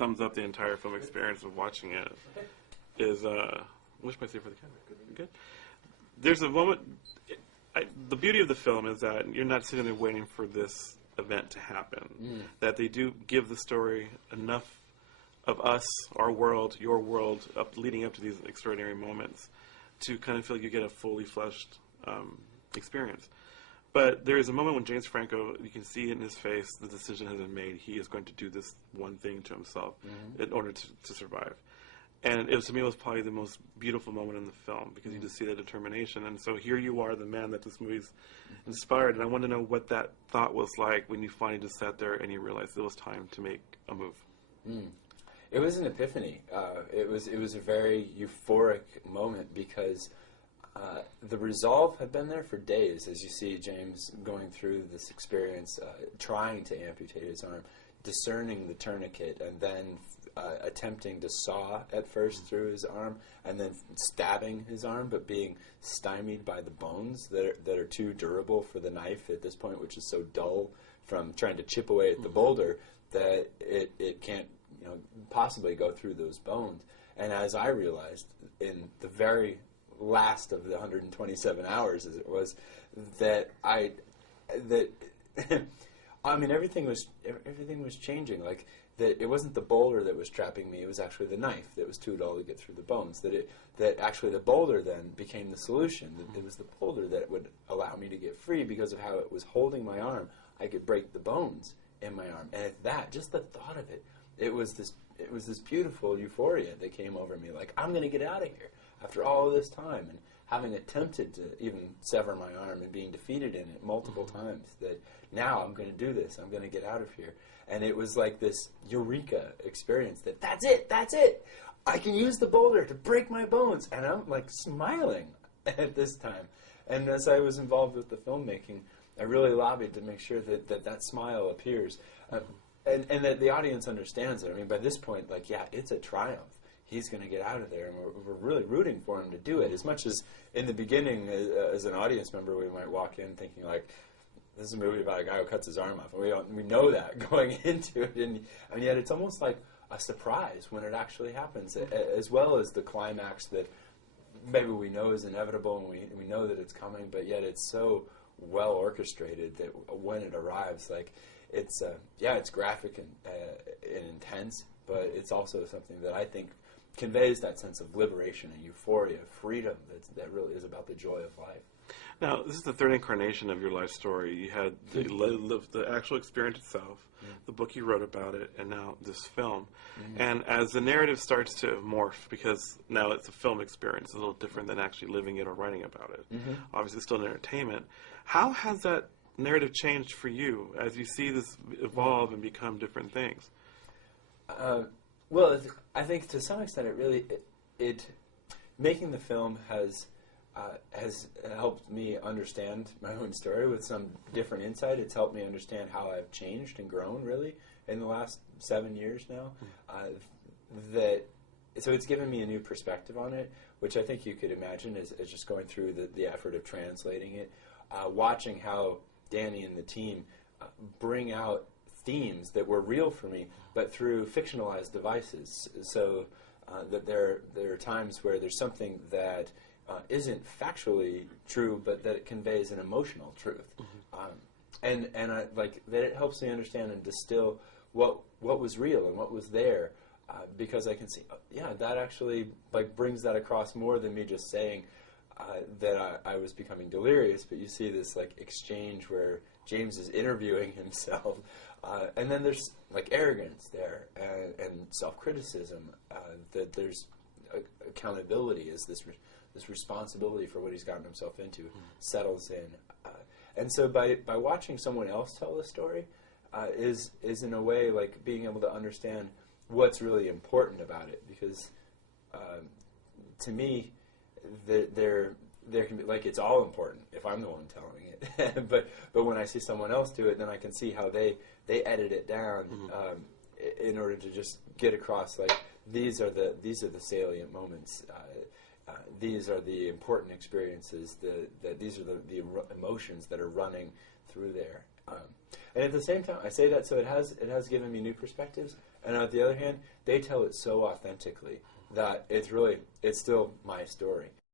sums up the entire film experience of watching it is, what should I say for the camera? Good? There's a moment, the beauty of the film is that you're not sitting there waiting for this event to happen. That they do give the story enough of us, our world, your world, leading up to these extraordinary moments to kind of feel like you get a fully fleshed experience. But there is a moment when James Franco, you can see in his face, the decision has been made. He is going to do this one thing to himself in order to survive. And to me, it was probably the most beautiful moment in the film because you just see that determination. And so here you are, the man that this movie's inspired. And I want to know what that thought was like when you finally just sat there and you realized it was time to make a move. It was an epiphany. It was a very euphoric moment because the resolve had been there for days, as you see James going through this experience, trying to amputate his arm, discerning the tourniquet, and then attempting to saw at first through his arm, and then stabbing his arm, but being stymied by the bones that are too durable for the knife at this point, which is so dull from trying to chip away at the boulder that it can't possibly go through those bones. And as I realized in the very last of the 127 hours, as it was, that I mean, everything was changing. Like that, it wasn't the boulder that was trapping me; it was actually the knife that was too dull to get through the bones. That actually the boulder then became the solution. That it was the boulder that would allow me to get free because of how it was holding my arm. I could break the bones in my arm, and at that, just the thought of it, it was this beautiful euphoria that came over me. Like, I'm going to get out of here after all of this time, and having attempted to even sever my arm and being defeated in it multiple times, that now I'm going to do this. I'm going to get out of here. And it was like this eureka experience that that's it. I can use the boulder to break my bones. And I'm like smiling at this time. And as I was involved with the filmmaking, I really lobbied to make sure that smile appears. And that the audience understands it. I mean, by this point, like, yeah, it's a triumph. He's going to get out of there, and we're really rooting for him to do it. As much as in the beginning, as an audience member, we might walk in thinking, like, this is a movie about a guy who cuts his arm off. And we know that going into it. And yet it's almost like a surprise when it actually happens, as well as the climax that maybe we know is inevitable and we know that it's coming, but yet it's so well orchestrated that when it arrives, like, it's graphic and intense, but it's also something that I think conveys that sense of liberation and euphoria, freedom that really is about the joy of life. Now, this is the third incarnation of your life story. You had the actual experience itself, the book you wrote about it, and now this film. And as the narrative starts to morph, because now it's a film experience, a little different than actually living it or writing about it. Obviously, it's still an entertainment. How has that narrative changed for you as you see this evolve and become different things? Well, I think to some extent it making the film has helped me understand my own story with some different insight. It's helped me understand how I've changed and grown, really, in the last 7 years now. So it's given me a new perspective on it, which I think you could imagine is just going through the effort of translating it, watching how Danny and the team bring out themes that were real for me, but through fictionalized devices. So that there are times where there's something that isn't factually true, but that it conveys an emotional truth, and I like that it helps me understand and distill what was real and what was there, because I can see, that actually like brings that across more than me just saying that I was becoming delirious. But you see this like exchange where James is interviewing himself, and then there's like arrogance there and self-criticism. That there's accountability is this responsibility for what he's gotten himself into settles in, and so by watching someone else tell the story is in a way like being able to understand what's really important about it, because to me there can be like it's all important if I'm the one telling it, but when I see someone else do it, then I can see how they edit it down in order to just get across like these are the salient moments. These are the important experiences. These are the emotions that are running through there. And at the same time, I say that so it has given me new perspectives, And on the other hand, they tell it so authentically that it's still my story.